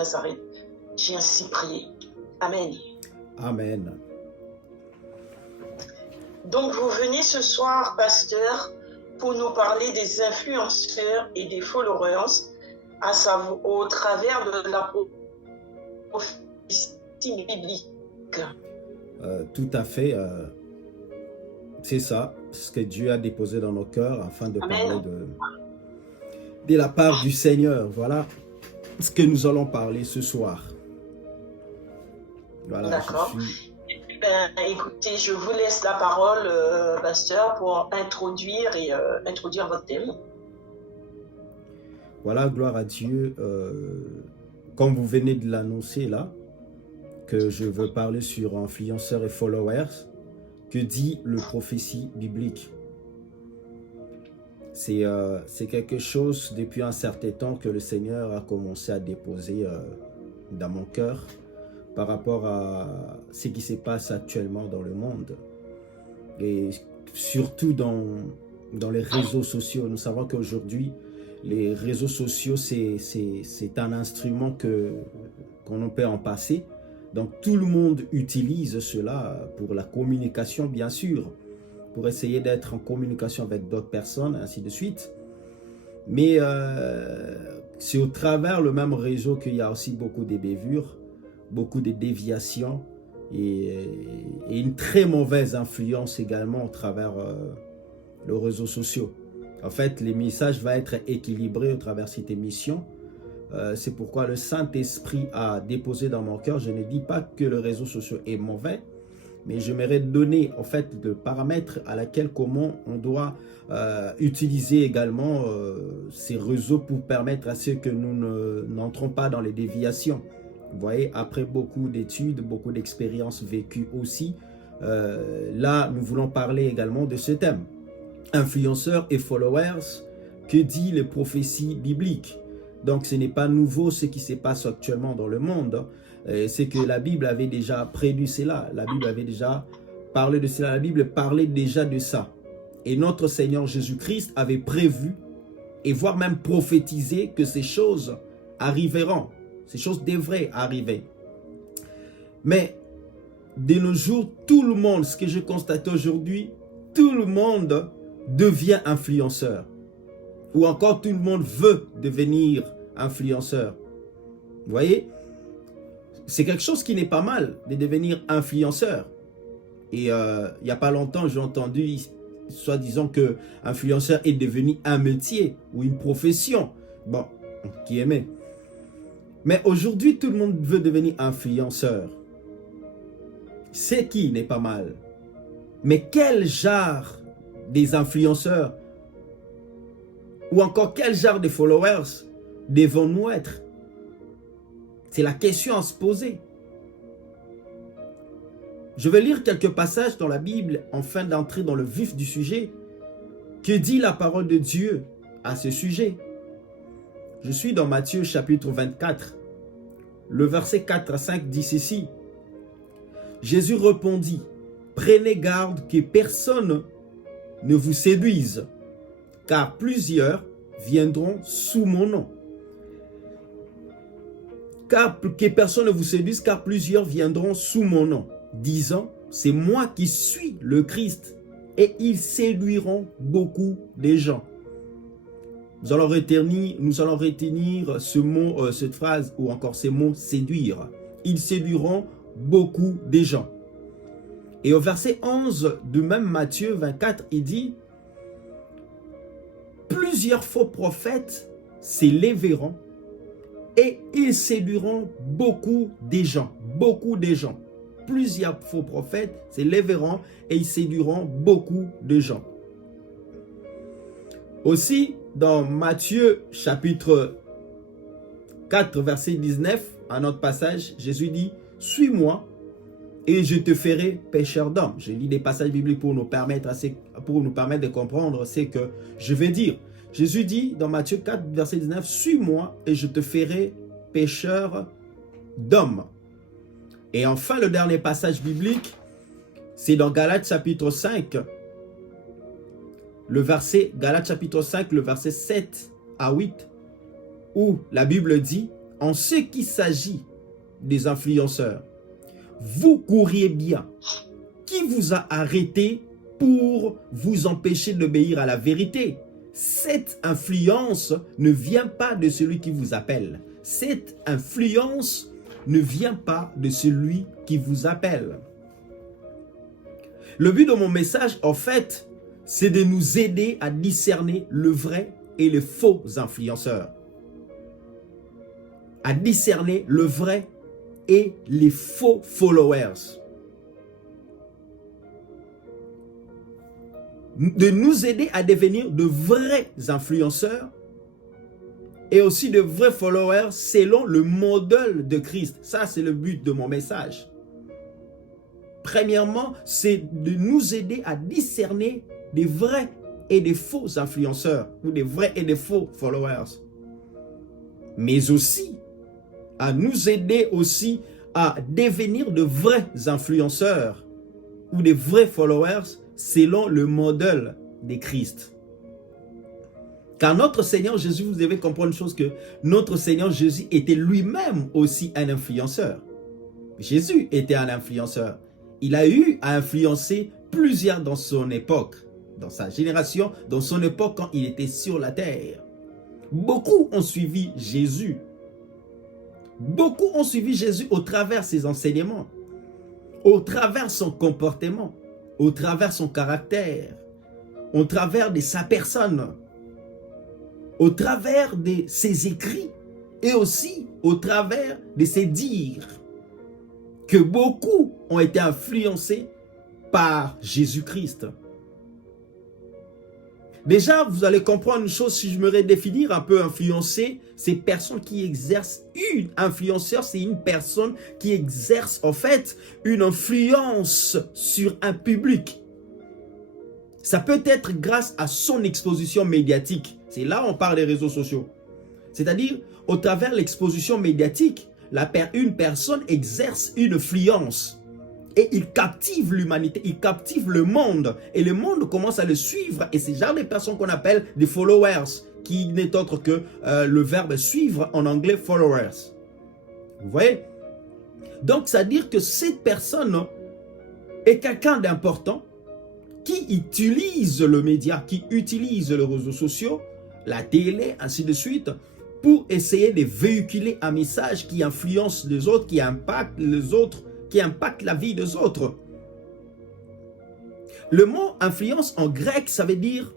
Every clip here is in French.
Nazareth. J'ai ainsi prié. Amen. Amen. Donc vous venez ce soir, pasteur, pour nous parler des influenceurs et des followers à savoir, au travers de la prophétie biblique. Tout à fait. C'est ça, ce que Dieu a déposé dans nos cœurs afin de Amen. parler de la part du Seigneur. Voilà ce que nous allons parler ce soir. Voilà, d'accord. Ben, écoutez, je vous laisse la parole, pasteur, pour introduire votre thème. Voilà, gloire à Dieu. Comme vous venez de l'annoncer là, que je veux parler sur influenceurs et followers, que dit le prophétie biblique. C'est quelque chose depuis un certain temps que le Seigneur a commencé à déposer dans mon cœur par rapport à ce qui se passe actuellement dans le monde. Et surtout dans les réseaux sociaux. Nous savons qu'aujourd'hui, les réseaux sociaux, c'est un instrument qu'on ne peut en passer. Donc tout le monde utilise cela pour la communication, bien sûr, pour essayer d'être en communication avec d'autres personnes, ainsi de suite. Mais c'est au travers le même réseau qu'il y a aussi beaucoup de bévures, beaucoup de déviations et une très mauvaise influence également au travers les réseaux sociaux. En fait, les messages vont être équilibrés au travers de cette émission. C'est pourquoi le Saint-Esprit a déposé dans mon cœur, je ne dis pas que le réseau social est mauvais, mais j'aimerais donner en fait le paramètre à laquelle comment on doit utiliser également ces réseaux pour permettre à ce que nous n'entrons pas dans les déviations. Vous voyez, après beaucoup d'études, beaucoup d'expériences vécues aussi, là nous voulons parler également de ce thème. Influenceurs et followers, que dit les prophéties bibliques? Donc ce n'est pas nouveau ce qui se passe actuellement dans le monde. C'est que la Bible avait déjà prédit cela. La Bible avait déjà parlé de cela. La Bible parlait déjà de ça. Et notre Seigneur Jésus-Christ avait prévu et voire même prophétisé que ces choses arriveront. Ces choses devraient arriver. Mais de nos jours, tout le monde, ce que je constate aujourd'hui, tout le monde devient influenceur. Ou encore tout le monde veut devenir influenceur. Vous voyez? C'est quelque chose qui n'est pas mal de devenir influenceur. Et il n'y a pas longtemps, j'ai entendu, soi-disant que influenceur est devenu un métier ou une profession. Bon, qui aimait. Mais aujourd'hui, tout le monde veut devenir influenceur. Ce qui n'est pas mal. Mais quel genre des influenceurs ou encore quel genre de followers devons-nous être? C'est la question à se poser. Je vais lire quelques passages dans la Bible afin d'entrer dans le vif du sujet. Que dit la parole de Dieu à ce sujet? Je suis dans Matthieu chapitre 24. Le verset 4 à 5 dit ceci. Jésus répondit, « Prenez garde que personne ne vous séduise, car plusieurs viendront sous mon nom. » Que personne ne vous séduise, car plusieurs viendront sous mon nom, disant, « C'est moi qui suis le Christ. » Et ils séduiront beaucoup de gens. Nous allons retenir ce mot, cette phrase, ou encore ces mots, séduire. Ils séduiront beaucoup de gens. Et au verset 11 de même Matthieu 24, il dit, « Plusieurs faux prophètes s'élèveront et ils séduiront beaucoup de gens. » Beaucoup de gens. Plusieurs faux prophètes s'élèveront et ils séduiront beaucoup de gens. Aussi, dans Matthieu chapitre 4, verset 19, à notre passage, Jésus dit, « Suis-moi et je te ferai pécheur d'hommes. » Je lis des passages bibliques pour nous permettre de comprendre ce que je vais dire. Jésus dit dans Matthieu 4, verset 19, « Suis-moi et je te ferai pécheur d'hommes. » Et enfin, le dernier passage biblique, c'est dans Galates chapitre 5, Galates chapitre 5, le verset 7 à 8, où la Bible dit, en ce qui s'agit des influenceurs, vous courriez bien. Qui vous a arrêté pour vous empêcher d'obéir à la vérité? Cette influence ne vient pas de celui qui vous appelle. Cette influence ne vient pas de celui qui vous appelle. Le but de mon message, en fait, c'est de nous aider à discerner le vrai et les faux influenceurs. À discerner le vrai et les faux followers. De nous aider à devenir de vrais influenceurs et aussi de vrais followers selon le modèle de Christ. Ça, c'est le but de mon message. Premièrement, c'est de nous aider à discerner des vrais et des faux influenceurs ou des vrais et des faux followers. Mais aussi à nous aider aussi à devenir de vrais influenceurs ou des vrais followers selon le modèle de Christ. Car notre Seigneur Jésus, vous devez comprendre une chose, que notre Seigneur Jésus était lui-même aussi un influenceur. Jésus était un influenceur. Il a eu à influencer plusieurs dans son époque, dans sa génération, dans son époque quand il était sur la terre. Beaucoup ont suivi Jésus. Beaucoup ont suivi Jésus au travers de ses enseignements, au travers de son comportement, au travers de son caractère, au travers de sa personne, au travers de ses écrits et aussi au travers de ses dires, que beaucoup ont été influencés par Jésus-Christ. Déjà, vous allez comprendre une chose, si je me redéfinir un peu influencé, c'est personne qui exerce une influenceur, c'est une personne qui exerce en fait une influence sur un public. Ça peut être grâce à son exposition médiatique. C'est là où on parle des réseaux sociaux. C'est-à-dire, au travers de l'exposition médiatique, une personne exerce une influence. Et il captive l'humanité, il captive le monde. Et le monde commence à le suivre. Et c'est le genre de personnes qu'on appelle des followers, qui n'est autre que le verbe suivre en anglais, followers. Vous voyez? Donc, ça veut dire que cette personne est quelqu'un d'important qui utilise le média, qui utilise les réseaux sociaux, la télé, ainsi de suite, pour essayer de véhiculer un message qui influence les autres, qui impacte les autres, qui impacte la vie des autres. Le mot influence en grec, ça veut dire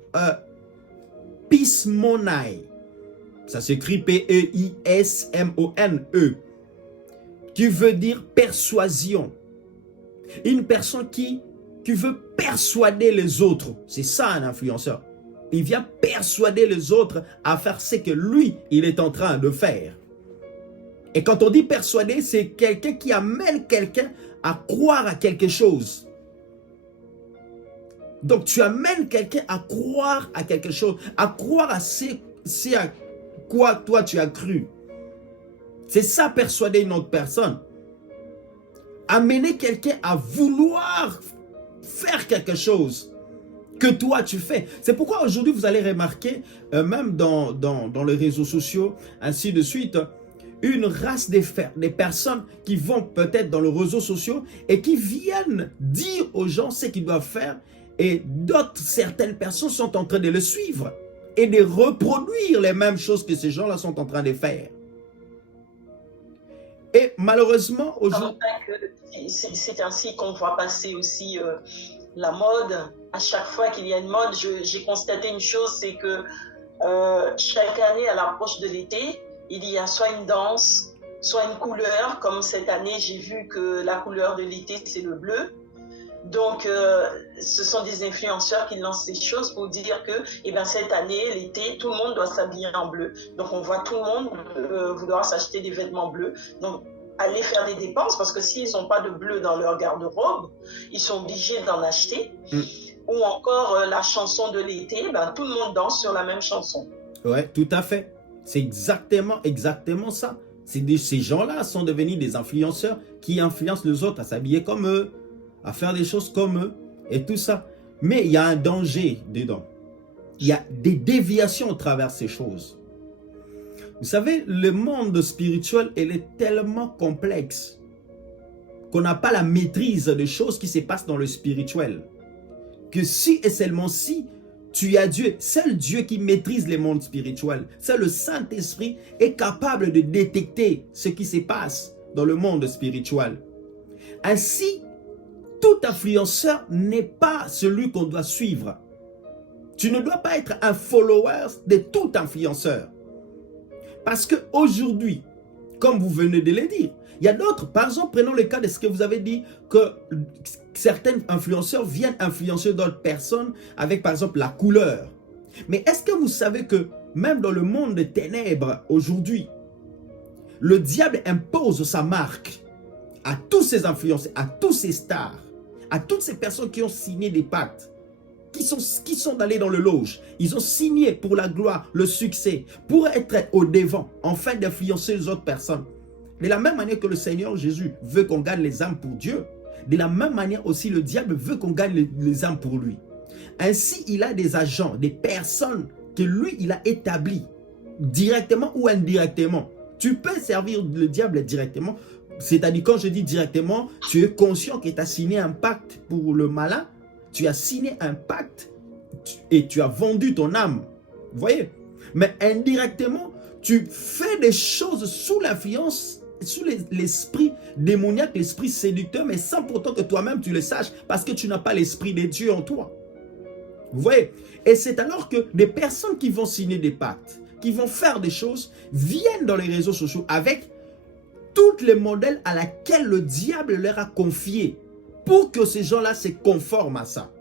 pismonai. Ça s'écrit P-E-I-S-M-O-N-E. Qui veut dire persuasion. Une personne qui veut persuader les autres. C'est ça un influenceur. Il vient persuader les autres à faire ce que lui, il est en train de faire. Et quand on dit persuader, c'est quelqu'un qui amène quelqu'un à croire à quelque chose. Donc tu amènes quelqu'un à croire à quelque chose, à croire à ce à quoi toi tu as cru. C'est ça, persuader une autre personne. Amener quelqu'un à vouloir faire quelque chose que toi tu fais. C'est pourquoi aujourd'hui vous allez remarquer, même dans les réseaux sociaux, ainsi de suite, une race des personnes qui vont peut-être dans les réseaux sociaux et qui viennent dire aux gens ce qu'ils doivent faire, et certaines personnes sont en train de le suivre et de reproduire les mêmes choses que ces gens-là sont en train de faire. Et malheureusement, aujourd'hui... C'est ainsi qu'on voit passer aussi la mode. À chaque fois qu'il y a une mode, j'ai constaté une chose, c'est que chaque année, à l'approche de l'été, il y a soit une danse, soit une couleur. Comme cette année, j'ai vu que la couleur de l'été, c'est le bleu. Donc, ce sont des influenceurs qui lancent ces choses pour dire que cette année, l'été, tout le monde doit s'habiller en bleu. Donc, on voit tout le monde vouloir s'acheter des vêtements bleus. Donc, aller faire des dépenses, parce que s'ils n'ont pas de bleu dans leur garde-robe, ils sont obligés d'en acheter. Ou encore la chanson de l'été, tout le monde danse sur la même chanson. Ouais, tout à fait. C'est exactement ça. Ces gens-là sont devenus des influenceurs qui influencent les autres à s'habiller comme eux, à faire des choses comme eux et tout ça. Mais il y a un danger dedans. Il y a des déviations à travers ces choses. Vous savez, le monde spirituel, il est tellement complexe qu'on n'a pas la maîtrise des choses qui se passent dans le spirituel. Que si et seulement si tu as Dieu, seul Dieu qui maîtrise les mondes spirituels, seul le Saint-Esprit est capable de détecter ce qui se passe dans le monde spirituel. Ainsi, tout influenceur n'est pas celui qu'on doit suivre. Tu ne dois pas être un follower de tout influenceur. Parce qu'aujourd'hui, comme vous venez de le dire, il y a d'autres, par exemple, prenons le cas de ce que vous avez dit, que certains influenceurs viennent influencer d'autres personnes avec, par exemple, la couleur. Mais est-ce que vous savez que même dans le monde des ténèbres, aujourd'hui, le diable impose sa marque à tous ces influenceurs, à tous ces stars, à toutes ces personnes qui ont signé des pactes, qui sont allés dans le loge. Ils ont signé pour la gloire, le succès, pour être au devant, afin d'influencer les autres personnes. De la même manière que le Seigneur Jésus veut qu'on gagne les âmes pour Dieu, de la même manière aussi le diable veut qu'on gagne les âmes pour lui. Ainsi, il a des agents, des personnes que lui, il a établies, directement ou indirectement. Tu peux servir le diable directement, c'est-à-dire quand je dis directement, tu es conscient que tu as signé un pacte pour le malin, tu as signé un pacte et tu as vendu ton âme. Vous voyez? Mais indirectement, tu fais des choses sous l'influence, sous l'esprit démoniaque, l'esprit séducteur, mais sans pourtant que toi-même tu le saches, parce que tu n'as pas l'esprit de Dieu en toi. Vous voyez? Et c'est alors que des personnes qui vont signer des pactes, qui vont faire des choses, viennent dans les réseaux sociaux avec tous les modèles à laquelle le diable leur a confié, pour que ces gens-là se conforment à ça.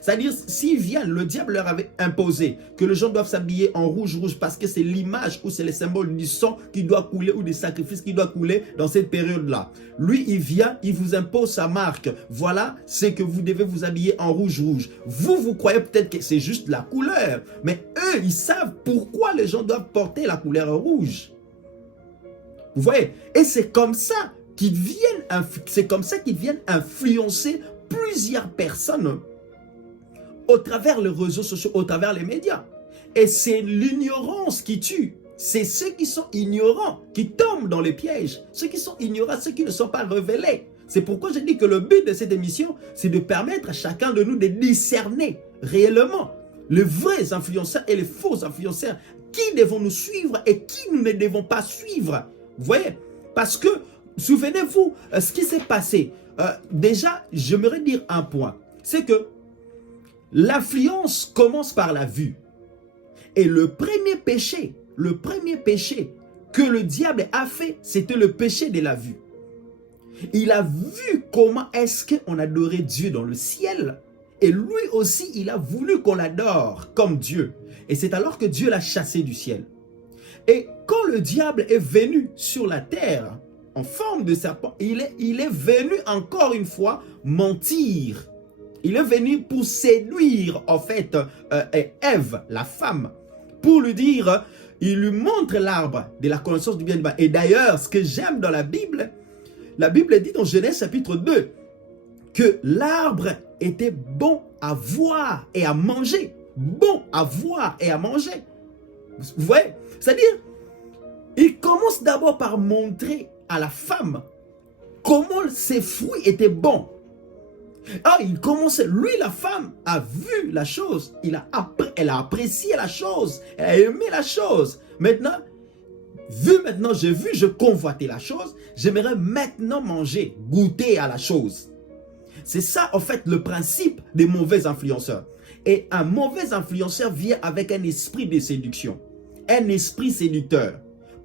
C'est-à-dire, s'ils viennent, le diable leur avait imposé que les gens doivent s'habiller en rouge parce que c'est l'image ou c'est le symbole du sang qui doit couler ou des sacrifices qui doivent couler dans cette période-là. Lui, il vient, il vous impose sa marque. Voilà, c'est que vous devez vous habiller en rouge. Vous croyez peut-être que c'est juste la couleur, mais eux, ils savent pourquoi les gens doivent porter la couleur rouge. Vous voyez? Et c'est comme ça qu'ils viennent influencer plusieurs personnes au travers les réseaux sociaux, au travers les médias. Et c'est l'ignorance qui tue. C'est ceux qui sont ignorants qui tombent dans les pièges. Ceux qui sont ignorants, ceux qui ne sont pas révélés. C'est pourquoi je dis que le but de cette émission, c'est de permettre à chacun de nous de discerner réellement les vrais influenceurs et les faux influenceurs. Qui devons nous suivre et qui nous ne devons pas suivre. Vous voyez? Parce que, souvenez-vous, ce qui s'est passé. Déjà, j'aimerais dire un point. C'est que l'influence commence par la vue. Et le premier péché que le diable a fait, c'était le péché de la vue. Il a vu comment est-ce qu'on adorait Dieu dans le ciel. Et lui aussi, il a voulu qu'on l'adore comme Dieu. Et c'est alors que Dieu l'a chassé du ciel. Et quand le diable est venu sur la terre, en forme de serpent, il est venu encore une fois mentir. Il est venu pour séduire, en fait, Ève, la femme, pour lui dire, il lui montre l'arbre de la connaissance du bien et du mal. Et d'ailleurs, ce que j'aime dans la Bible dit dans Genèse chapitre 2, que l'arbre était bon à voir et à manger. Bon à voir et à manger. Vous voyez? C'est-à-dire, il commence d'abord par montrer à la femme comment ses fruits étaient bons. Ah, il commençait, lui la femme a vu la chose, elle a apprécié la chose, elle a aimé la chose. Maintenant, je convoitais la chose, j'aimerais maintenant manger, goûter à la chose. C'est ça en fait le principe des mauvais influenceurs. Et un mauvais influenceur vient avec un esprit de séduction, un esprit séducteur,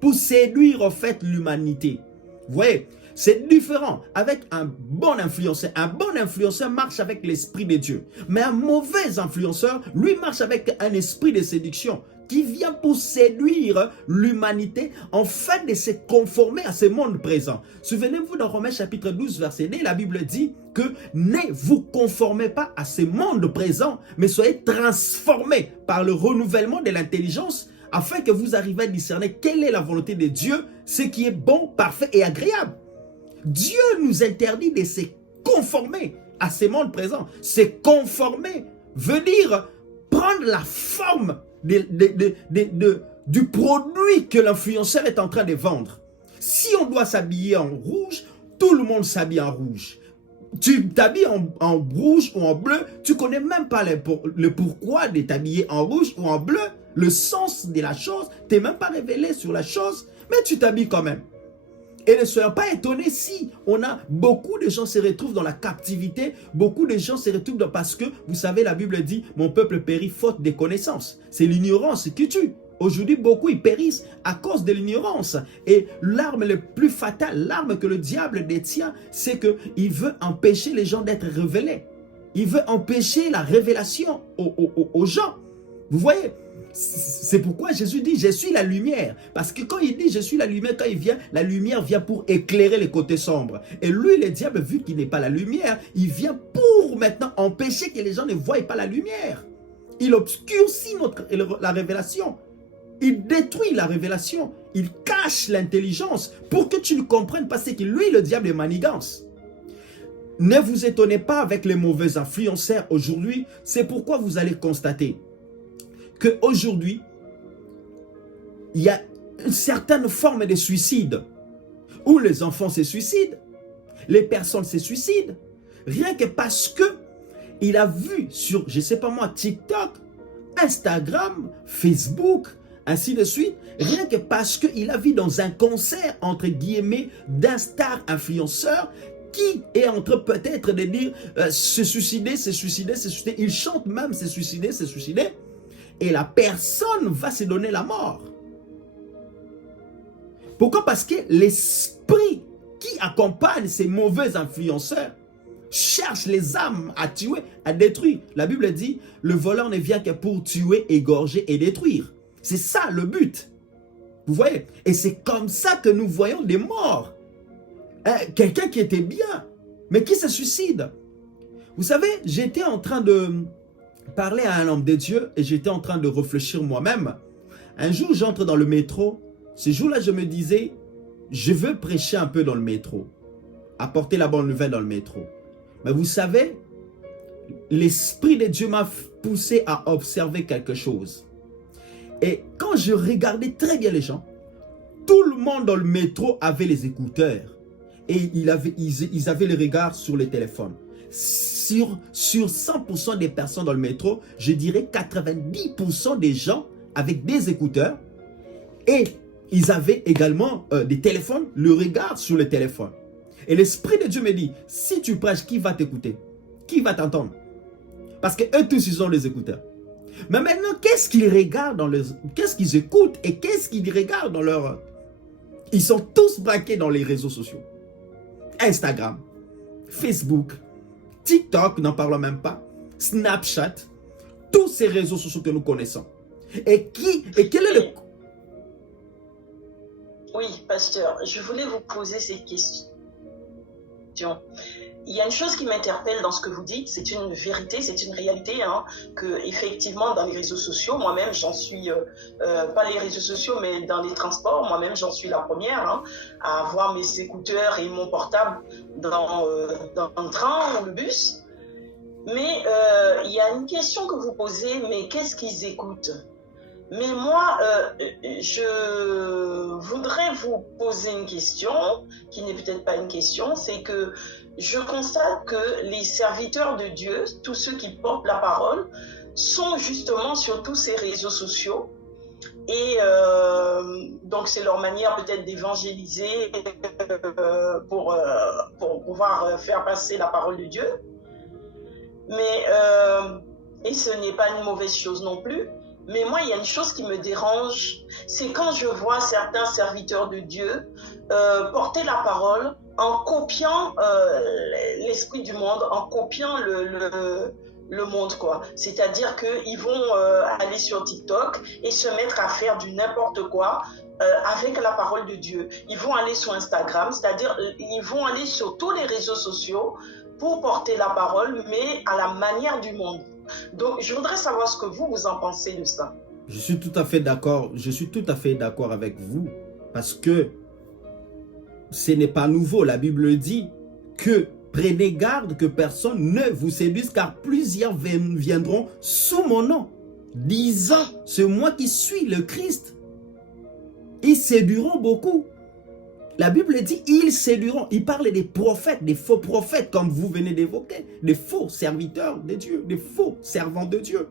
pour séduire en fait l'humanité. Vous voyez? C'est différent avec un bon influenceur. Un bon influenceur marche avec l'esprit de Dieu. Mais un mauvais influenceur, lui, marche avec un esprit de séduction qui vient pour séduire l'humanité afin de se conformer à ce monde présent. Souvenez-vous dans Romains chapitre 12, verset 2, la Bible dit que ne vous conformez pas à ce monde présent, mais soyez transformés par le renouvellement de l'intelligence afin que vous arriviez à discerner quelle est la volonté de Dieu, ce qui est bon, parfait et agréable. Dieu nous interdit de se conformer à ce monde présent. Se conformer veut dire prendre la forme du produit que l'influenceur est en train de vendre. Si on doit s'habiller en rouge, tout le monde s'habille en rouge. Tu t'habilles en rouge ou en bleu, tu ne connais même pas le pourquoi de t'habiller en rouge ou en bleu. Le sens de la chose, tu n'es même pas révélé sur la chose, mais tu t'habilles quand même. Et ne soyons pas étonnés si on a beaucoup de gens se retrouvent dans la captivité, beaucoup de gens se retrouvent parce que, vous savez, la Bible dit, mon peuple périt faute de connaissances. C'est l'ignorance qui tue. Aujourd'hui, beaucoup ils périssent à cause de l'ignorance. Et l'arme la plus fatale, l'arme que le diable détient, c'est qu'il veut empêcher les gens d'être révélés. Il veut empêcher la révélation aux gens. Vous voyez? C'est pourquoi Jésus dit, je suis la lumière. Parce que quand il dit, je suis la lumière, quand il vient, la lumière vient pour éclairer les côtés sombres. Et lui, le diable, vu qu'il n'est pas la lumière, il vient pour maintenant empêcher que les gens ne voient pas la lumière. Il obscurcit la révélation. Il détruit la révélation. Il cache l'intelligence pour que tu le comprennes parce que lui, le diable, est manigance. Ne vous étonnez pas avec les mauvais influenceurs aujourd'hui. C'est pourquoi vous allez constater qu'aujourd'hui, il y a une certaine forme de suicide où les enfants se suicident, les personnes se suicident, rien que parce que il a vu sur, je ne sais pas moi, TikTok, Instagram, Facebook, ainsi de suite, rien que parce qu'il a vu dans un concert, entre guillemets, d'un star influenceur qui est en train peut-être de dire se suicider, se suicider, se suicider. Il chante même se suicider, se suicider. Et la personne va se donner la mort. Pourquoi? Parce que l'esprit qui accompagne ces mauvais influenceurs cherche les âmes à tuer, à détruire. La Bible dit, le voleur ne vient que pour tuer, égorger et détruire. C'est ça le but. Vous voyez? Et c'est comme ça que nous voyons des morts. Quelqu'un qui était bien, mais qui se suicide. Vous savez, j'étais en train de parler à un homme de Dieu et j'étais en train de réfléchir moi-même. Un jour, j'entre dans le métro. Ce jour-là, je me disais, je veux prêcher un peu dans le métro. Apporter la bonne nouvelle dans le métro. Mais vous savez, l'Esprit de Dieu m'a poussé à observer quelque chose. Et quand je regardais très bien les gens, tout le monde dans le métro avait les écouteurs. Et ils avaient le regard sur le téléphone. Sur 100% des personnes dans le métro, je dirais 90% des gens avec des écouteurs. Et ils avaient également des téléphones, le regard sur le téléphone. Et l'Esprit de Dieu me dit, si tu prêches, qui va t'écouter? Qui va t'entendre? Parce qu'eux tous, ils ont les écouteurs. Mais maintenant, qu'est-ce qu'ils regardent qu'est-ce qu'ils écoutent et qu'est-ce qu'ils regardent dans leur... Ils sont tous braqués dans les réseaux sociaux. Instagram, Facebook, TikTok, n'en parlons même pas, Snapchat, tous ces réseaux sociaux que nous connaissons. Et quel est le... Oui, pasteur, je voulais vous poser cette question. Il y a une chose qui m'interpelle dans ce que vous dites, c'est une vérité, c'est une réalité, hein, que effectivement dans les réseaux sociaux, moi-même j'en suis, pas les réseaux sociaux, mais dans les transports, moi-même j'en suis la première, hein, à avoir mes écouteurs et mon portable dans le train ou le bus. Mais il y a une question que vous posez, mais qu'est-ce qu'ils écoutent? Mais moi, je voudrais vous poser une question, qui n'est peut-être pas une question, c'est que je constate que les serviteurs de Dieu, tous ceux qui portent la parole, sont justement sur tous ces réseaux sociaux. Et donc c'est leur manière peut-être d'évangéliser pour pouvoir faire passer la parole de Dieu. Mais, et ce n'est pas une mauvaise chose non plus. Mais moi, il y a une chose qui me dérange, c'est quand je vois certains serviteurs de Dieu porter la parole en copiant l'esprit du monde, en copiant le monde, quoi. C'est-à-dire qu'ils vont aller sur TikTok et se mettre à faire du n'importe quoi avec la parole de Dieu. Ils vont aller sur Instagram, c'est-à-dire ils vont aller sur tous les réseaux sociaux pour porter la parole, mais à la manière du monde. Donc, je voudrais savoir ce que vous en pensez de ça. Je suis tout à fait d'accord. Je suis tout à fait d'accord avec vous. Parce que ce n'est pas nouveau. La Bible dit que prenez garde que personne ne vous séduise, car plusieurs viendront sous mon nom, disant, c'est moi qui suis le Christ. Ils séduiront beaucoup. La Bible dit, ils séduiront. Il parle des prophètes, des faux prophètes, comme vous venez d'évoquer, des faux serviteurs de Dieu, des faux servants de Dieu.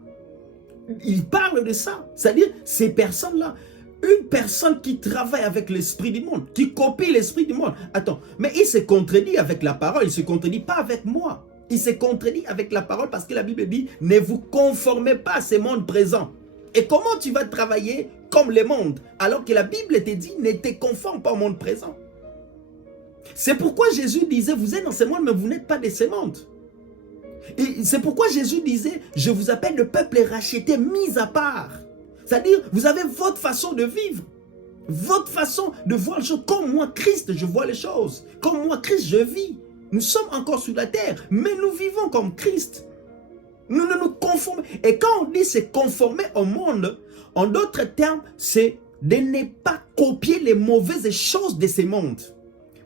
Il parle de ça. C'est-à-dire, ces personnes-là, une personne qui travaille avec l'esprit du monde, qui copie l'esprit du monde. Attends, mais il se contredit avec la parole, il ne se contredit pas avec moi. Il se contredit avec la parole parce que la Bible dit, ne vous conformez pas à ce monde présent. Et comment tu vas travailler comme le monde, alors que la Bible te dit, ne te conforme pas au monde présent. C'est pourquoi Jésus disait, vous êtes dans ce monde, mais vous n'êtes pas de ce monde. Et c'est pourquoi Jésus disait, je vous appelle le peuple racheté, mis à part. C'est-à-dire, vous avez votre façon de vivre, votre façon de voir les choses. Comme moi, Christ, je vois les choses. Comme moi, Christ, je vis. Nous sommes encore sur la terre, mais nous vivons comme Christ. Nous ne nous conformons. Et quand on dit se conformer au monde, en d'autres termes, c'est de ne pas copier les mauvaises choses de ce monde.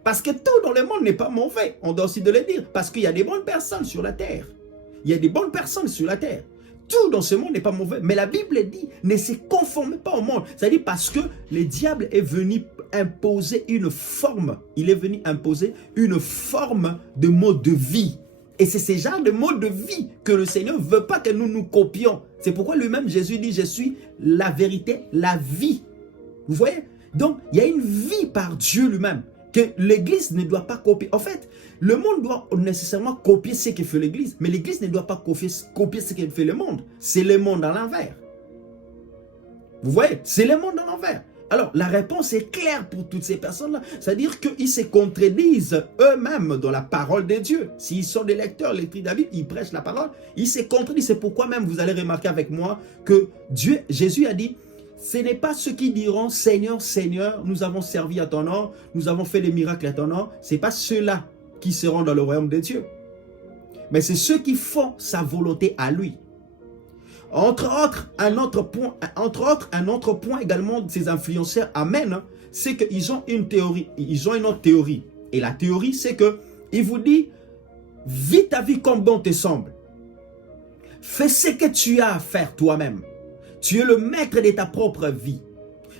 Parce que tout dans le monde n'est pas mauvais. On doit aussi de le dire. Parce qu'il y a des bonnes personnes sur la terre. Il y a des bonnes personnes sur la terre. Tout dans ce monde n'est pas mauvais. Mais la Bible dit, ne se conformez pas au monde. C'est-à-dire parce que le diable est venu imposer une forme. Il est venu imposer une forme de mode de vie. Et c'est ce genre de mode de vie que le Seigneur ne veut pas que nous nous copions. C'est pourquoi lui-même, Jésus dit, je suis la vérité, la vie. Vous voyez? Donc, il y a une vie par Dieu lui-même que l'Église ne doit pas copier. En fait, le monde doit nécessairement copier ce que fait l'Église, mais l'Église ne doit pas copier ce que fait le monde. C'est le monde à l'envers. Vous voyez? C'est le monde à l'envers. Alors, la réponse est claire pour toutes ces personnes-là. C'est-à-dire qu'ils se contredisent eux-mêmes dans la parole de Dieu. S'ils sont des lecteurs, lectrices de la Bible, ils prêchent la parole, ils se contredisent. C'est pourquoi même vous allez remarquer avec moi que Jésus a dit, ce n'est pas ceux qui diront, Seigneur, Seigneur, nous avons servi à ton nom, nous avons fait des miracles à ton nom. Ce n'est pas ceux-là qui seront dans le royaume de Dieu. Mais c'est ceux qui font sa volonté à lui. Entre autres, un autre point également de ces influenceurs amènent, c'est qu'ils ont une théorie, ils ont une autre théorie. Et la théorie, c'est qu'il vous dit, vis ta vie comme bon te semble. Fais ce que tu as à faire toi-même. Tu es le maître de ta propre vie.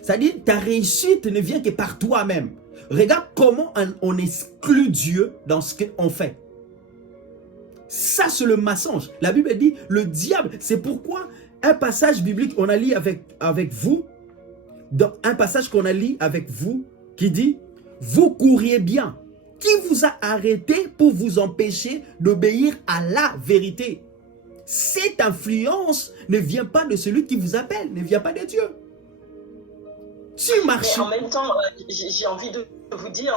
C'est-à-dire, ta réussite ne vient que par toi-même. Regarde comment on exclut Dieu dans ce qu'on fait. Ça, c'est le mensonge. La Bible dit, le diable, c'est pourquoi un passage biblique, on a lu avec vous, dans un passage qu'on a lu avec vous, qui dit, vous courriez bien. Qui vous a arrêté pour vous empêcher d'obéir à la vérité? Cette influence ne vient pas de celui qui vous appelle, ne vient pas de Dieu. Tu marches. Mais en même temps, j'ai envie de vous dire,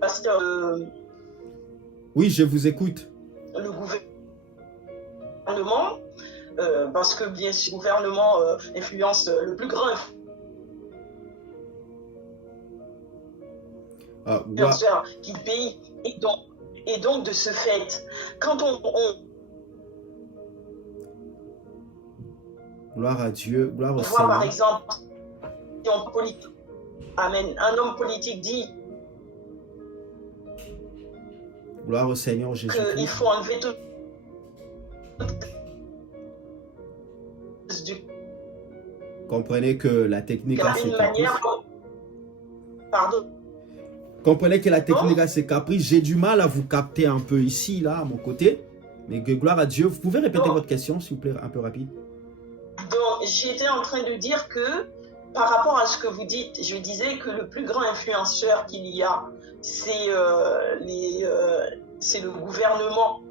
pasteur, oui, je vous écoute. Le gouvernement, parce que bien sûr, le gouvernement influence le plus grand influenceur qui paye. Et donc, de ce fait, quand on gloire à Dieu, gloire au voit Seigneur. par exemple, amen, un homme politique dit gloire au Seigneur Jésus-Christ. Qu'il faut enlever tout comprenez que la technique a ses caprices. Pardon. Comprenez que la technique a ses caprices. J'ai du mal à vous capter un peu ici, là, à mon côté. Mais que gloire à Dieu. Vous pouvez répéter votre question, s'il vous plaît, un peu rapide. Donc, j'étais en train de dire que, par rapport à ce que vous dites, je disais que le plus grand influenceur qu'il y a, c'est le gouvernement.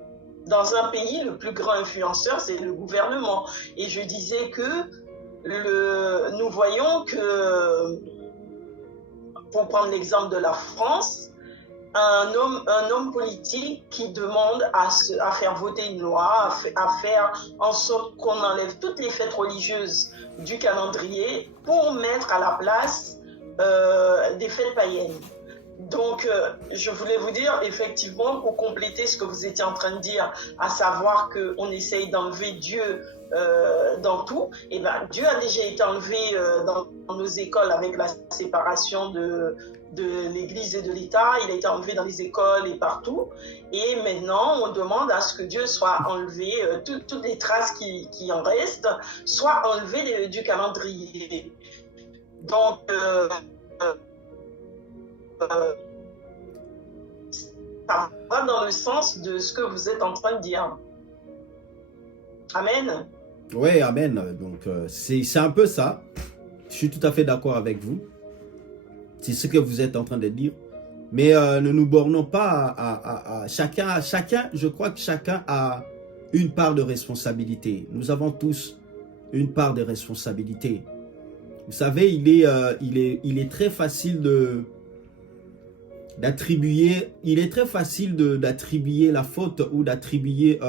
Dans un pays, le plus grand influenceur, c'est le gouvernement. Et je disais que nous voyons que, pour prendre l'exemple de la France, un homme politique qui demande à faire voter une loi, à faire en sorte qu'on enlève toutes les fêtes religieuses du calendrier pour mettre à la place des fêtes païennes. Donc, je voulais vous dire, effectivement, pour compléter ce que vous étiez en train de dire, à savoir qu'on essaye d'enlever Dieu dans tout, et ben, Dieu a déjà été enlevé dans nos écoles avec la séparation de l'Église et de l'État. Il a été enlevé dans les écoles et partout. Et maintenant, on demande à ce que Dieu soit enlevé, toutes les traces qui en restent, soient enlevées du calendrier. Donc, ça va dans le sens de ce que vous êtes en train de dire. Amen. Oui, amen. Donc, c'est un peu ça. Je suis tout à fait d'accord avec vous. C'est ce que vous êtes en train de dire. Mais ne nous bornons pas à chacun, je crois que chacun a une part de responsabilité. Nous avons tous une part de responsabilité. Vous savez, il est très facile d'attribuer la faute ou d'attribuer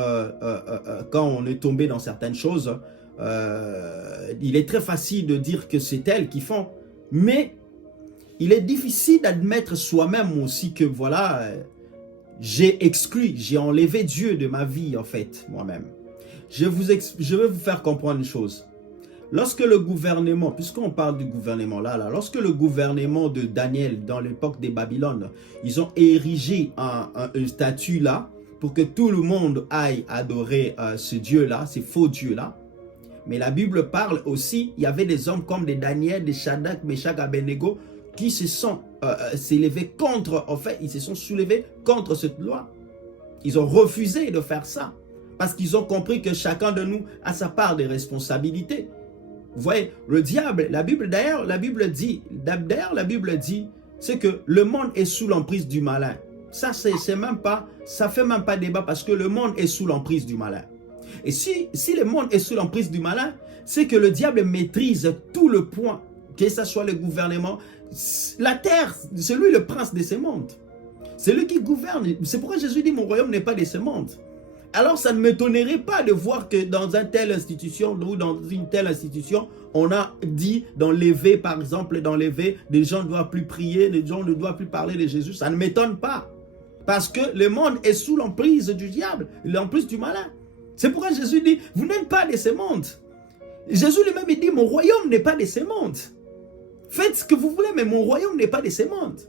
quand on est tombé dans certaines choses. Il est très facile de dire que c'est elles qui font, mais il est difficile d'admettre soi-même aussi que voilà, j'ai enlevé Dieu de ma vie en fait, moi-même. Je vais vous faire comprendre une chose. Lorsque le gouvernement, puisqu'on parle du gouvernement là, lorsque le gouvernement de Daniel dans l'époque des Babylones, ils ont érigé un statut là pour que tout le monde aille adorer ce Dieu là, ces faux dieux là. Mais la Bible parle aussi, il y avait des hommes comme des Daniel, des Shadrach, Meshach, Abednego qui se sont s'élevés contre, en fait, ils se sont soulevés contre cette loi. Ils ont refusé de faire ça parce qu'ils ont compris que chacun de nous a sa part de responsabilité. Vous voyez, le diable, la Bible dit, c'est que le monde est sous l'emprise du malin. Ça, c'est même pas, ça fait même pas débat parce que le monde est sous l'emprise du malin. Et si le monde est sous l'emprise du malin, c'est que le diable maîtrise tout le point, que ce soit le gouvernement, la terre, c'est lui le prince de ce monde. C'est lui qui gouverne. C'est pourquoi Jésus dit, mon royaume n'est pas de ce monde. Alors, ça ne m'étonnerait pas de voir que dans une telle institution ou dans une telle institution, on a dit d'enlever, par exemple, d'enlever, des gens ne doivent plus prier, des gens ne doivent plus parler de Jésus. Ça ne m'étonne pas. Parce que le monde est sous l'emprise du diable, l'emprise du malin. C'est pourquoi Jésus dit, vous n'êtes pas de ce monde. Jésus lui-même dit, mon royaume n'est pas de ce monde. Faites ce que vous voulez, mais mon royaume n'est pas de ce monde.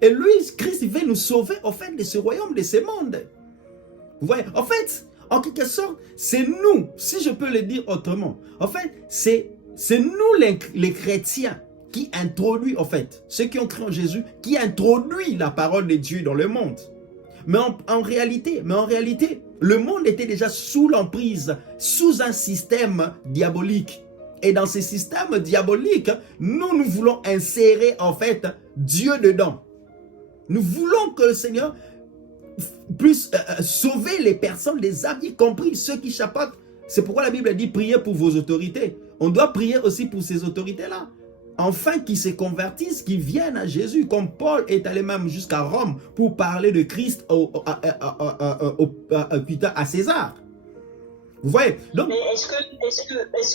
Et lui, Christ, il veut nous sauver, au fait, de ce royaume, de ce monde. Vous voyez, en fait, en quelque sorte, c'est nous, si je peux le dire autrement, en fait, c'est nous les chrétiens qui introduit, en fait, ceux qui ont cru en Jésus, qui introduit la parole de Dieu dans le monde. Mais en réalité, le monde était déjà sous l'emprise, sous un système diabolique. Et dans ce système diabolique, nous voulons insérer, en fait, Dieu dedans. Nous voulons que le Seigneur puisse sauver les personnes, les âmes, y compris ceux qui chapotent. C'est pourquoi la Bible dit priez pour vos autorités. On doit prier aussi pour ces autorités-là. Enfin qu'ils se convertissent, qu'ils viennent à Jésus, comme Paul est allé même jusqu'à Rome pour parler de Christ à César. Vous voyez? Donc, mais est-ce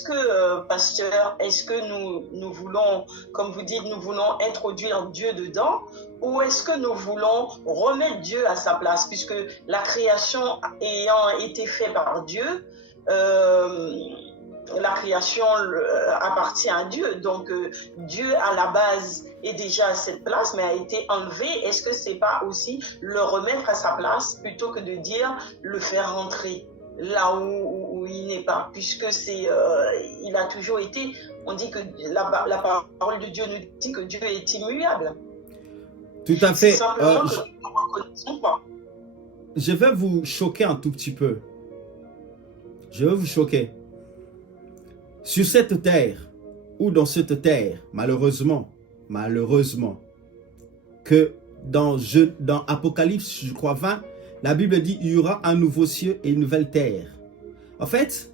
que pasteur, est-ce que nous voulons, comme vous dites, nous voulons introduire Dieu dedans, ou est-ce que nous voulons remettre Dieu à sa place, puisque la création ayant été faite par Dieu, la création appartient à Dieu, donc Dieu à la base est déjà à cette place, mais a été enlevé. Est-ce que c'est pas aussi le remettre à sa place plutôt que de dire le faire rentrer là où il n'est pas, puisque il a toujours été, on dit que la parole de Dieu nous dit que Dieu est immuable. Tout à fait. C'est simplement que nous ne reconnaissons pas. Je vais vous choquer un tout petit peu. Je vais vous choquer. Sur cette terre, ou dans cette terre, malheureusement, que dans Apocalypse, je crois 20, la Bible dit il y aura un nouveau ciel et une nouvelle terre. En fait,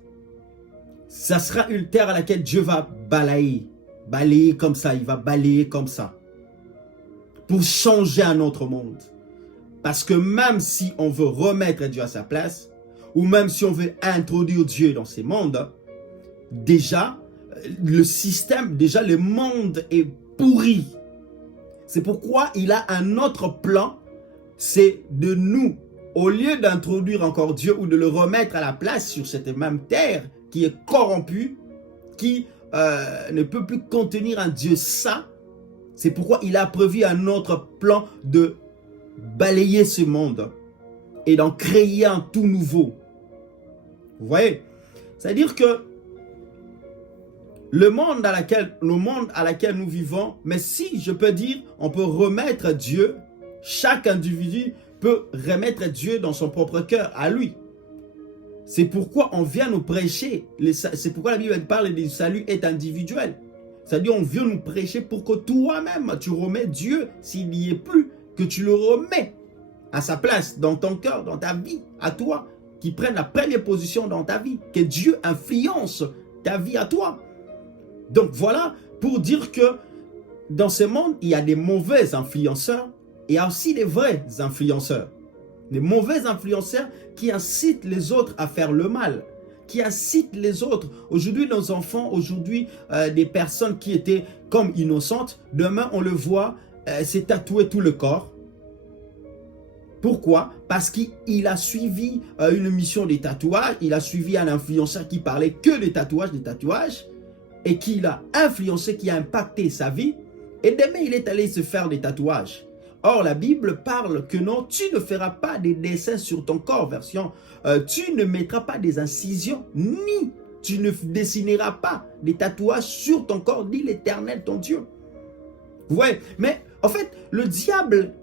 ça sera une terre à laquelle Dieu va balayer comme ça, il va balayer comme ça, pour changer un autre monde. Parce que même si on veut remettre Dieu à sa place, ou même si on veut introduire Dieu dans ces mondes, déjà, le système, déjà le monde est pourri. C'est pourquoi il a un autre plan, c'est de nous, au lieu d'introduire encore Dieu ou de le remettre à la place sur cette même terre qui est corrompue, qui ne peut plus contenir un Dieu saint, c'est pourquoi il a prévu un autre plan de balayer ce monde et d'en créer un tout nouveau. Vous voyez? C'est-à-dire que le monde à laquelle nous vivons, mais si je peux dire, on peut remettre Dieu, chaque individu peut remettre Dieu dans son propre cœur, à lui. C'est pourquoi on vient nous prêcher, c'est pourquoi la Bible parle du salut est individuel. C'est-à-dire on vient nous prêcher pour que toi-même tu remets Dieu, s'il n'y est plus, que tu le remets à sa place, dans ton cœur, dans ta vie, à toi, qui prenne la première position dans ta vie, que Dieu influence ta vie à toi. Donc voilà, pour dire que dans ce monde, il y a des mauvais influenceurs et il y a aussi des vrais influenceurs. Les mauvais influenceurs qui incitent les autres à faire le mal, qui incitent les autres. Aujourd'hui, nos enfants, aujourd'hui, des personnes qui étaient comme innocentes, demain, on le voit, s'est tatoué tout le corps. Pourquoi? Parce qu'il a suivi une mission des tatouages, il a suivi un influenceur qui parlait que des tatouages, et qui l'a influencé, qui a impacté sa vie, et demain il est allé se faire des tatouages. Or la Bible parle que non, tu ne feras pas des dessins sur ton corps, version, tu ne mettras pas des incisions, ni tu ne dessineras pas des tatouages sur ton corps, dit l'Éternel ton Dieu. Vous voyez? Mais en fait, le diable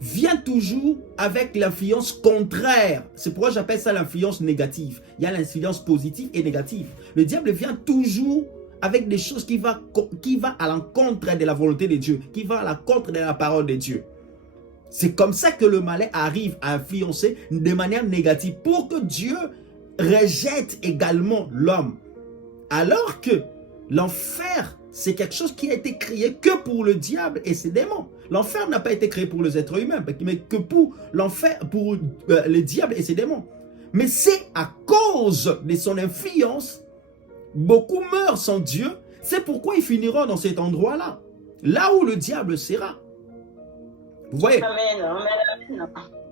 vient toujours avec l'influence contraire. C'est pourquoi j'appelle ça l'influence négative. Il y a l'influence positive et négative. Le diable vient toujours avec des choses qui va à l'encontre de la volonté de Dieu, qui va à l'encontre de la parole de Dieu. C'est comme ça que le malin arrive à influencer de manière négative pour que Dieu rejette également l'homme. Alors que l'enfer, c'est quelque chose qui a été créé que pour le diable et ses démons. L'enfer n'a pas été créé pour les êtres humains, mais que pour l'enfer, pour le diable et ses démons. Mais c'est à cause de son influence, beaucoup meurent sans Dieu. C'est pourquoi ils finiront dans cet endroit-là, là où le diable sera. Vous voyez? Amen, amen, amen.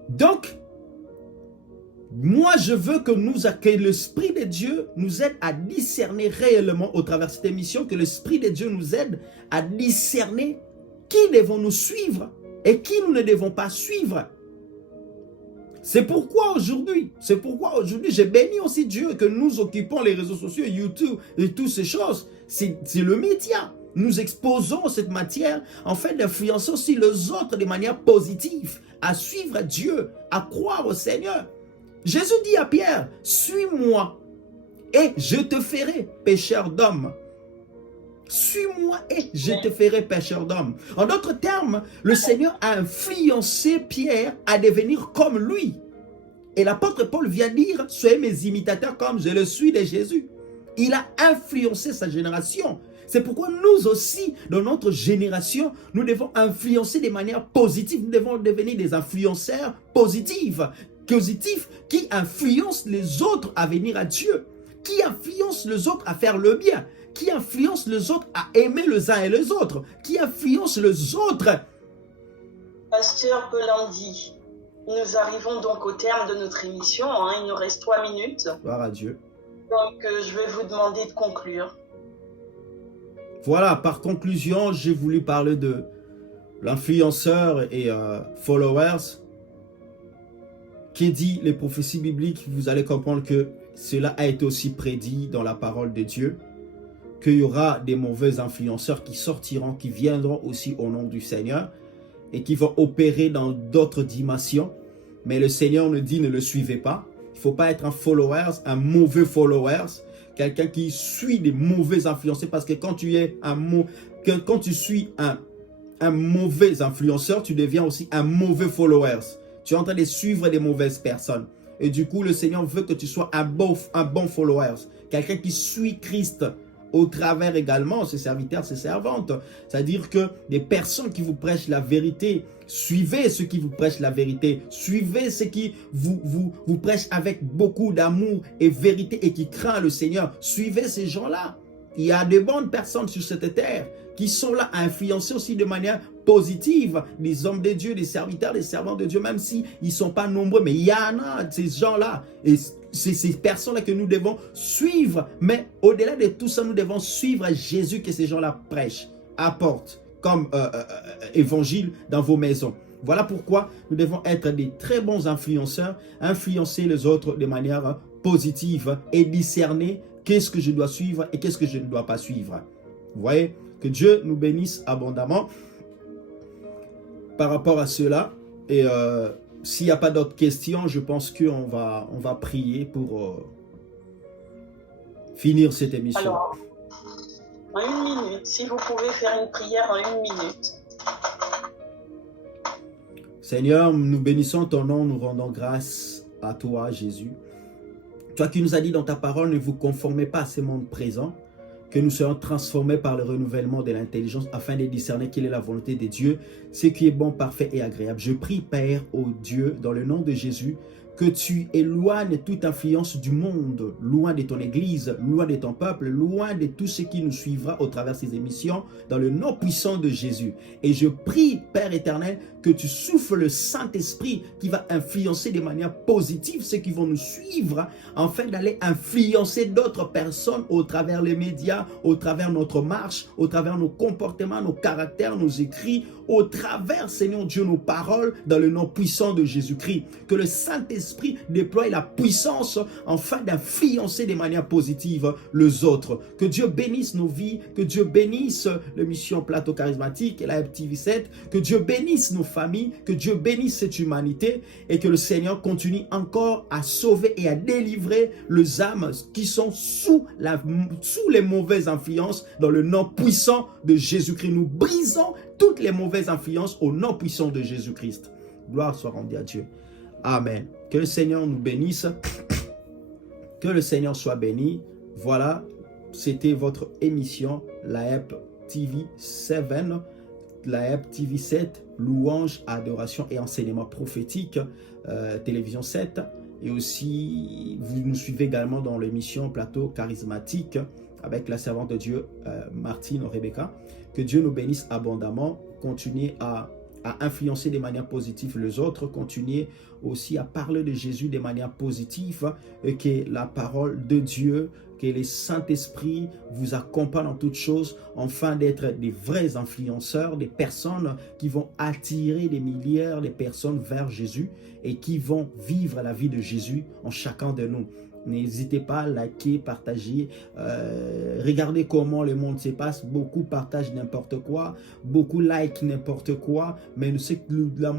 Donc, moi, je veux que l'Esprit de Dieu nous aide à discerner réellement, au travers de cette émission, que l'Esprit de Dieu nous aide à discerner qui devons-nous suivre et qui nous ne devons pas suivre. C'est pourquoi aujourd'hui, j'ai béni aussi Dieu que nous occupons les réseaux sociaux, YouTube et toutes ces choses. C'est le média. Nous exposons cette matière, en fait, d'influencer aussi les autres de manière positive, à suivre Dieu, à croire au Seigneur. Jésus dit à Pierre, suis-moi et je te ferai pécheur d'hommes. Suis-moi et je te ferai pécheur d'hommes. En d'autres termes, le Seigneur a influencé Pierre à devenir comme lui. Et l'apôtre Paul vient dire, soyez mes imitateurs comme je le suis de Jésus. Il a influencé sa génération. C'est pourquoi nous aussi, dans notre génération, nous devons influencer de manière positive. Nous devons devenir des influenceurs positifs qui influencent les autres à venir à Dieu, qui influencent les autres à faire le bien, qui influencent les autres à aimer les uns et les autres, qui influencent les autres. Pasteur Colandi, nous arrivons donc au terme de notre émission. Il nous reste 3 minutes. Gloire à Dieu. Donc, je vais vous demander de conclure. Voilà, par conclusion, j'ai voulu parler de l'influenceur et followers. Qui dit les prophéties bibliques, vous allez comprendre que cela a été aussi prédit dans la parole de Dieu, qu'il y aura des mauvais influenceurs qui sortiront, qui viendront aussi au nom du Seigneur et qui vont opérer dans d'autres dimensions. Mais le Seigneur nous dit, ne le suivez pas. Il ne faut pas être un followers, un mauvais followers, quelqu'un qui suit des mauvais influenceurs, parce que quand tu suis un mauvais influenceur, tu deviens aussi un mauvais followers. Tu es en train de suivre des mauvaises personnes. Et du coup, le Seigneur veut que tu sois un bon follower. Quelqu'un qui suit Christ au travers également ses serviteurs, ses servantes. C'est-à-dire que des personnes qui vous prêchent la vérité, suivez ceux qui vous prêchent la vérité. Suivez ceux qui vous prêchent avec beaucoup d'amour et vérité et qui craignent le Seigneur. Suivez ces gens-là. Il y a de bonnes personnes sur cette terre qui sont là à influencer aussi de manière positive des hommes de Dieu, des serviteurs, des servants de Dieu, même s'ils ne sont pas nombreux, mais il y en a ces gens-là. Et c'est ces personnes-là que nous devons suivre. Mais au-delà de tout ça, nous devons suivre Jésus que ces gens-là prêchent, apportent comme évangile dans vos maisons. Voilà pourquoi nous devons être des très bons influenceurs, influencer les autres de manière positive et discerner qu'est-ce que je dois suivre et qu'est-ce que je ne dois pas suivre. Vous voyez, que Dieu nous bénisse abondamment par rapport à cela. Et s'il n'y a pas d'autres questions, je pense qu'on va prier pour finir cette émission. Alors, en 1 minute, si vous pouvez faire une prière en 1 minute. Seigneur, nous bénissons ton nom, nous rendons grâce à toi, Jésus. Toi qui nous as dit dans ta parole, ne vous conformez pas à ce monde présent, que nous soyons transformés par le renouvellement de l'intelligence afin de discerner quelle est la volonté de Dieu, ce qui est bon, parfait et agréable. Je prie, Père, ô Dieu, dans le nom de Jésus, que tu éloignes toute influence du monde, loin de ton Église, loin de ton peuple, loin de tout ce qui nous suivra au travers de ces émissions, dans le nom puissant de Jésus. Et je prie, Père éternel, que tu souffles le Saint-Esprit qui va influencer de manière positive ceux qui vont nous suivre, afin d'aller influencer d'autres personnes au travers les médias, au travers notre marche, au travers nos comportements, nos caractères, nos écrits, au travers, Seigneur Dieu, nos paroles, dans le nom puissant de Jésus-Christ. Que le Saint-Esprit déploie la puissance afin d'influencer de manière positive les autres. Que Dieu bénisse nos vies, que Dieu bénisse l'émission Plateau Charismatique et la FTV7, que Dieu bénisse nos familles, que Dieu bénisse cette humanité et que le Seigneur continue encore à sauver et à délivrer les âmes qui sont sous les mauvaises influences dans le nom puissant de Jésus-Christ. Nous brisons toutes les mauvaises influences au nom puissant de Jésus-Christ. Gloire soit rendue à Dieu. Amen. Que le Seigneur nous bénisse. Que le Seigneur soit béni. Voilà, c'était votre émission, la Hep TV 7, la Hep TV 7, louange, adoration et enseignement prophétique, télévision 7. Et aussi, vous nous suivez également dans l'émission Plateau Charismatique avec la servante de Dieu, Martine Rebecca. Que Dieu nous bénisse abondamment. Continuez à influencer de manière positive les autres. Continuez aussi à parler de Jésus de manière positive. Et que la parole de Dieu, que le Saint-Esprit vous accompagne en toutes choses, afin d'être des vrais influenceurs, des personnes qui vont attirer des milliards de personnes vers Jésus et qui vont vivre la vie de Jésus en chacun de nous. N'hésitez pas à liker, partager. Regardez comment le monde se passe. Beaucoup partagent n'importe quoi. Beaucoup like n'importe quoi. Mais nous savons que la